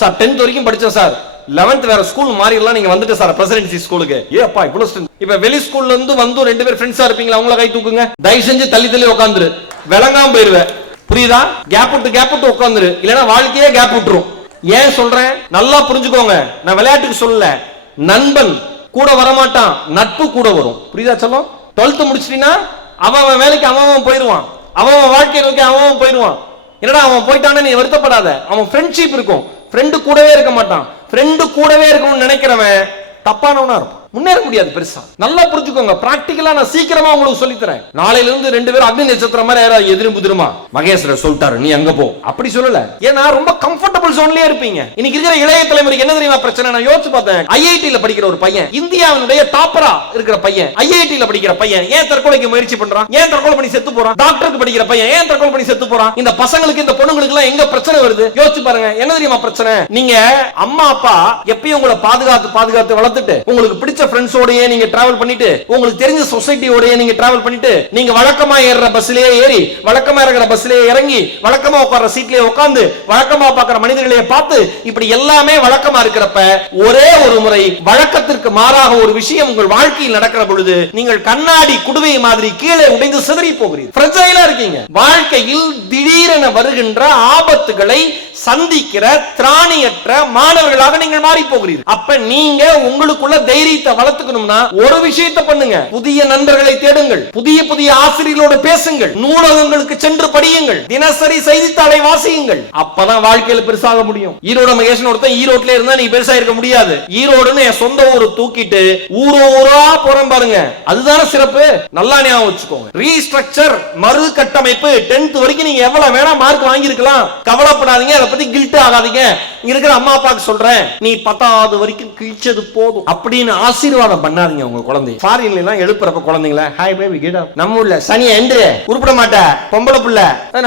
Sir 10th வரைக்கும் படிச்சேன் sir, 11th வேற ஸ்கூல் மாறிடலாம், நீங்க வந்துட்டு சார் பிரசிடென்சி ஸ்கூலுக்கு. ஏப்பா இவ்வளவு ஸ்ட்ரென்த். இப்ப வெளி ஸ்கூல்ல இருந்து வந்து 2 பேர் ஃப்ரெண்ட்ஸா இருப்பீங்களா, அவங்கள கை தூக்குங்க. தயவு செஞ்சு தள்ளி தள்ளி உட்காந்துரு, விளங்காம போயிருவேன். புரியுதா? கேப் விட்டு உட்காந்துரு, இல்லைன்னா வாழ்க்கையே கேப் விட்டுரும். ஏன் சொல்றேன் நல்லா புரிஞ்சுக்கோங்க. நான் விளையாட்டுக்கு சொல்லல, நண்பன் கூட வரமாட்டான், நட்பு கூட வரும். புரியுதா சொல்லும்? 12th முடிச்சிட்டீங்கன்னா அவன் வேலைக்கு அவன் போயிடுவான், அவன் வாழ்க்கை நோக்கி அவன் போயிடுவான். என்னடா அவன் போயிட்டானே நீ வருத்தப்படாத, அவன் ஃப்ரெண்ட்ஷிப் இருக்கும். ஃப்ரெண்டு கூடவே இருக்க மாட்டான். ஃப்ரெண்டு கூடவே இருக்கணும்னு நினைக்கிறவன் தப்பானவனா இருப்பான், முன்னேற முடியாது பெருசா. நல்லா புரிஞ்சுக்கோங்க. பிராக்டிகலா நான் சீக்கிரமா உங்களுக்கு சொல்லி தரேன். நாளையில இருந்து 2 பேரும் அக்னி நட்சத்திரம் மாதிரி யாராவது எதிரும் புதிருமா மகேஸ்வரர் சொல்லிட்டாரு நீ அங்க போ அப்படி சொல்லல. ஏன்னா ரொம்ப கம்ஃபர்டபுள் ஜோன்லயே இருப்பீங்க. இன்னைக்கு இருக்கிற இளைய தலைமுறைக்கு என்ன தெரியுமா பிரச்சனை? நான் யோசிச்சு பார்த்தேன். ஐஐடில படிக்கிற ஒரு பையன், இந்தியாவினுடைய டாப்பரா இருக்கிற பையன், ஐஐடில படிக்கிற பையன் ஏன் தற்கொலைக்கு முயற்சி பண்றான்? ஏன் தற்கொலை பண்ணி செத்து போறான்? டாக்டருக்கு படிக்கிற பையன் ஏன் தற்கொலை பண்ணி செத்து போறான்? இந்த பசங்களுக்கு இந்த பொண்ணுங்களுக்கு எல்லாம் எங்க பிரச்சனை வருது? யோசிச்சு பாருங்க. என்ன தெரியுமா பிரச்சனை? நீங்க அம்மா அப்பா எப்பயும் உங்களை பாதுகாத்து வளர்த்துட்டு, உங்களுக்கு பிடிச்ச ஃப்ரெண்ட்ஸோடயே நீங்க டிராவல் பண்ணிட்டு, உங்களுக்கு தெரிஞ்ச சொசைட்டியோடயே நீங்க டிராவல் பண்ணிட்டு, நீங்க வழக்கமா ஏறுற பஸ்லயே ஏறி, வழக்கமா இறங்குற பஸ்லயே இறங்கி, வழக்கமா உட்கார்ற சீட்லயே உட்கார்ந்து, வழக்கமா பார்க்கிற மனிதர்களையே பார்த்து, இப்படி எல்லாமே வழக்கமா இருக்கிறப்ப ஒரே ஒரு முறை வழக்கத்திற்கு மாறாக ஒரு விஷயம் உங்கள் வாழ்க்கையில் நடக்கிற பொழுது நீங்கள் கண்ணாடி குடுவை மாதிரி கீழே உடைந்து சிதறி போகிறீர்கள். ஃப்ரெஜைலா இருக்கீங்க. வாழ்க்கையில் திடீரென வருகின்ற ஆபத்துகளை சந்திக்கிற திராணியற்ற மாணவர்களாக நீங்கள் மாறி போகிறீர்கள். அப்ப நீங்க உங்களுக்குள்ள தைரியத்தை வளர்த்துக்கணும்னா ஒரு விஷயத்தை பண்ணுங்க. புதிய நண்பர்களை தேடுங்கள், புதிய ஆசிரியர்களோடு பேசுங்கள், நூலகங்களுக்கு சென்று படியுங்கள், தினசரி செய்தித்தாளை வாசியுங்கள். அப்பதான் வாழ்க்கையில பெருசாக முடியும். ஈரோடு மகேஷன் ஒருத்தன் ஈரோட்ல இருந்தா நீ பெருசா இருக்க முடியாது. ஈரோடுன்னு என் சொந்த ஊரு தூக்கிட்டு ஊரா போறேன் பாருங்க, அதுதான சிறப்பு. நல்லா ஞாபகம் வச்சுக்கோங்க. ரீஸ்ட்ரக்சர், மறு கட்டமைப்பு. 10th வரைக்கும் நீங்க எவ்வளவு வேணா மார்க் வாங்கியிருக்கலாம், கவலைப்படாதீங்க, அதை பத்தி கில்ட் ஆகாதீங்க. இருக்கிற அம்மா அப்பாக்கு சொல்றேன், நீ 10th வரைக்கும் கிழிச்சது போதும் அப்படின்னு ஆசீர்வாதம் பண்ணாதீங்க உங்க குழந்தை. ஃபாரின்ல எல்லாம் எழுப்புறப்ப குழந்தைங்கள ஹாய் பேபி கெட் அப், நம்ம ஊர்ல சனியா எந்திர உருப்பட மாட்டா, பொம்பளை புள்ள,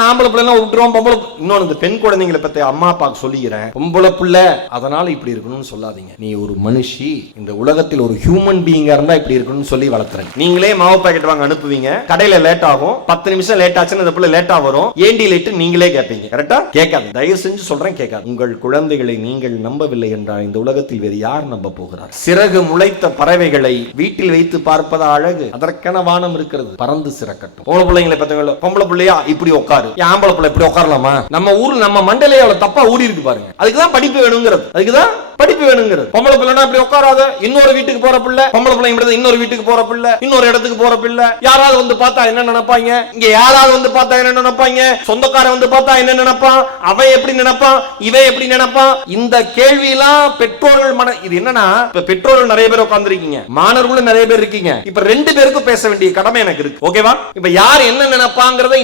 ஆம்பளை புள்ள எல்லாம் விட்டுருவோம், பொம்பளை. இன்னொன்னு இந்த பெண் குழந்தைங்களை பத்தி அம்மா அப்பாக்கு சொல்லிக்கிறேன், பொம்பளை புள்ள அதனால இப்படி இருக்கணும்னு சொல்லாதீங்க. நீ ஒரு மனுஷி, இந்த உலகத்தில் ஒரு ஹியூமன் பீயிங்கா இருந்தா இப்படி இருக்கணும்னு சொல்லி வளர்த்துறேன். நீங்களே மாவு பாக்கெட் வாங்க அனுப்புவீங்க, கடையில லேட் ஆகும், 10 நிமிஷம் லேட் ஆச்சுன்னு அந்த புள்ள லேட்டா வரும், ஏண்டி லேட் நீங்களே கேட்பீங்க. கரெக்டா? கேட்காது. தயவு செஞ்சு சொல்றேன், கேட்காது. உங்கள் குழந்தைகளை நீங்கள் நம்பவில்லை என்றால் இந்த உலகத்தில் வேறு யார் நம்ப போகிறார்? சிறகு முளைத்த பறவைகளை வீட்டில் வைத்து பார்ப்பதா அழகு? அதற்கென வானம் இருக்கிறது, பறந்து சிறக்கட்டும். பொம்பளை பிள்ளைங்களை பார்த்தீங்களா? பொம்பளை பிள்ளையா இப்படி உட்காரு, ஆம்பளை பிள்ளை இப்படி உட்காரலாமா? நம்ம ஊர்ல நம்ம மண்டலே அவ்வளவு தப்பா ஊடி இருக்கு பாருங்க. அதுக்குதான் படிப்பு வேணுங்கிறது, அதுக்குதான் படிப்பு வேணுங்கிறது. பொம்பளை பிள்ளைனா இப்படி உட்காராத, இன்னொரு வீட்டுக்கு போற பிள்ளை, பொம்பளை பிள்ளை இன்னொரு வீட்டுக்கு போற பிள்ளை, இன்னொரு இடத்துக்கு போற பிள்ளை, யாராவது வந்து பார்த்தா என்ன நினைப்பாங்க? இங்க யாராவது வந்து பார்த்தா என்ன நினைப்பாங்க? சொந்தக்காரன் வந்து பார்த்தா என்ன நினைப்பான்? அவன் எப்படி நினைப்பான்? இவன் எப்படி நினைப்பான்? இந்த கேள்வி எல்லாம் பெற்றோர்கள் இது என்னன்னா, இப்ப பெற்றோர்கள் நிறைய பேர் உட்கார்ந்திருக்கீங்க, மாணவர்களும் நிறைய பேர் இருக்கீங்க. இப்ப 2 பேருக்கும் பேச வேண்டிய கடமை எனக்கு இருக்கு. ஓகேவா? இப்ப யார் என்ன நினைப்பாங்கறத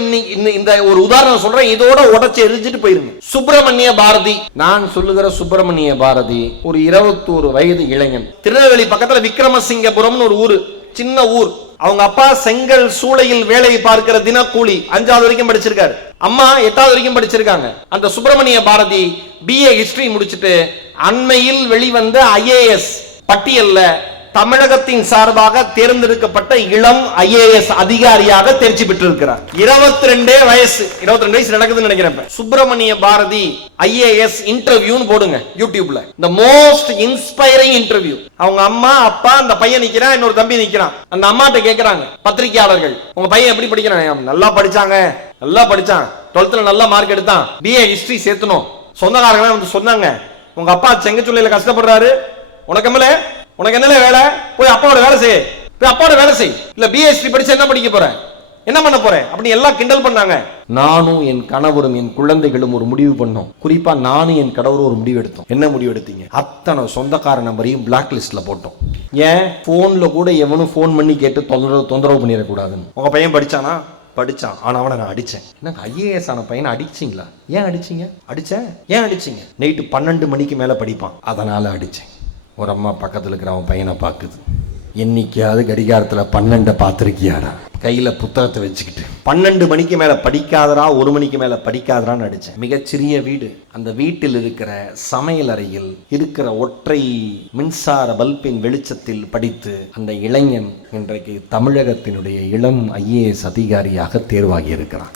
இந்த ஒரு உதாரணம் சொல்றேன், இதோட உடைச்சு எரிஞ்சிட்டு போயிருங்க. சுப்பிரமணிய பாரதி, நான் சொல்லுகிற சுப்பிரமணிய பாரதி ஒரு 21 வயது இளைஞன். திருநெல்வேலி பக்கத்துல விக்ரமசிங்கபுரம்னு ஒரு ஊரு, சின்ன ஊர். அவங்க அப்பா செங்கல் சூளையில் வேலை பார்க்கிற தினக்கூலி, 5வது வரைக்கும் படிச்சிருக்காரு. அம்மா 8வது வரைக்கும் படிச்சிருக்காங்க. அந்த சுப்பிரமணிய பாரதி BA ஹிஸ்டரி முடிச்சிட்டு அண்மையில் வெளிவந்த IAS பட்டியல்ல தமிழகத்தின் சார்பாக தேர்ந்தெடுக்கப்பட்ட இளம் IAS அதிகாரியாக தேர்ச்சி பெற்றிருக்கிறார். 22 வயசு நடக்குதுன்னு நினைக்கிறேன். சுப்பிரமணிய பாரதி IAS இன்டர்வியூன்னு போடுங்க யூடியூப்ல, the most inspiring interview. அவங்க அம்மா அப்பா, அந்த பையன் நிக்கிறான், இன்னொரு தம்பி நிக்கிறான். அந்த அம்மாட்ட கேக்குறாங்க பத்திரிகையாளர்கள், உங்க பையன் எப்படி படிக்கிறான்? நல்லா படிச்சான், 12th நல்ல மார்க் எடுத்தான், BA ஹிஸ்டரி சேர்த்தணும். சொந்தக்காரங்க வந்து சொன்னாங்க, உங்க அப்பா செங்கச்சூளையில கஷ்டப்படுறாரு, உனக்கு என்ன வேலை? போய் அப்பாவோட வேலை செய். இல்ல BA ஹிஸ்டரி படிச்சு என்ன படிக்க போற, என்ன பண்ண போற அப்படி எல்லாம் கிண்டல் பண்ணாங்க. நானும் என் கணவரும் என் குழந்தைகளும் ஒரு முடிவு பண்ணோம். குறிப்பா நானும் என் கணவரும் ஒரு முடிவு எடுத்தோம். என்ன முடிவு எடுத்தீங்க? அத்தனை சொந்தக்கார நம்பரையும் பிளாக் லிஸ்ட்ல போட்டோம். ஏன்? போன்ல கூட எவனும் போன் பண்ணி கேட்டு தொந்தரவு பண்ணிடக்கூடாதுன்னு. உங்க பையன் படிச்சானா? படிச்சான், ஆனா அவனை நான் அடிச்சேன். எனக்கு IAS ஆன பையனை அடிச்சிங்களா? ஏன் அடிச்சீங்க? நைட்டு 12 மணிக்கு மேல படிப்பான், அதனால அடிச்சேன். ஒரு அம்மா பக்கத்துல இருக்கிற அவன் பையனை பாக்குது, என்னைக்காவது கடிகாரத்துல 12 பார்த்திருக்கியாடா? கையில புத்தகத்தை வச்சுக்கிட்டு 12 மணிக்கு மேல படிக்காதரா, 1 மணிக்கு மேல படிக்காதரான்னு அடிச்சேன். மிகச்சிறிய வீடு, அந்த வீட்டில் இருக்கிற சமையல் அறையில் இருக்கிற ஒற்றை மின்சார பல்பின் வெளிச்சத்தில் படித்து அந்த இளைஞன் இன்றைக்கு தமிழகத்தினுடைய இளம் IAS அதிகாரியாக தேர்வாகி இருக்கிறான்.